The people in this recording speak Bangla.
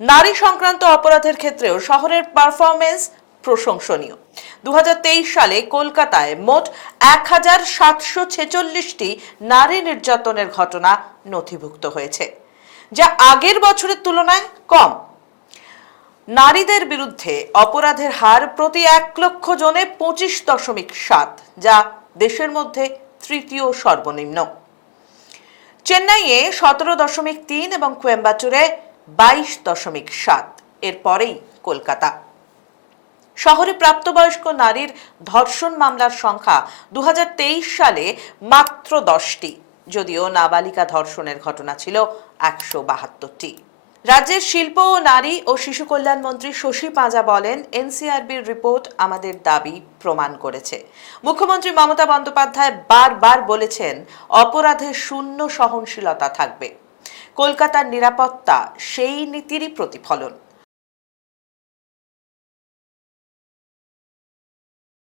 নারী সংক্রান্ত অপরাধের ক্ষেত্রেও শহরের পারফরমেন্স প্রশংসনীয়। দু হাজার তেইশ সালে কলকাতায় মোট এক হাজার সাতশো ছেচল্লিশটি নারী নির্যাতনের ঘটনা নথিভুক্ত হয়েছে, যা আগের বছরের তুলনায় কম। নারীদের বিরুদ্ধে অপরাধের হার প্রতি এক লক্ষ জনে পঁচিশ দশমিক সাত, যা দেশের মধ্যে তৃতীয় সর্বনিম্ন। চেন্নাইয়ে সতেরো দশমিক তিন এবং কোয়েম্বাটুরে বাইশ দশমিক সাত, এরপরেই কলকাতা। শহরে প্রাপ্তবয়স্ক নারীর ধর্ষণ মামলার সংখ্যা দু হাজার তেইশ সালে মাত্র দশটি, যদিও নাবালিকা ধর্ষণের ঘটনা ছিল একশো বাহাত্তরটি। রাজ্যের শিল্প ও নারী ও শিশু কল্যাণ মন্ত্রী শশী পাঁজা বলেন, এনসিআরবির রিপোর্ট আমাদের দাবি প্রমাণ করেছে। মুখ্যমন্ত্রী মমতা বন্দ্যোপাধ্যায় বারবার বলেছেন, অপরাধে শূন্য সহনশীলতা থাকবে। কলকাতার নিরাপত্তা সেই নীতিরই প্রতিফলন।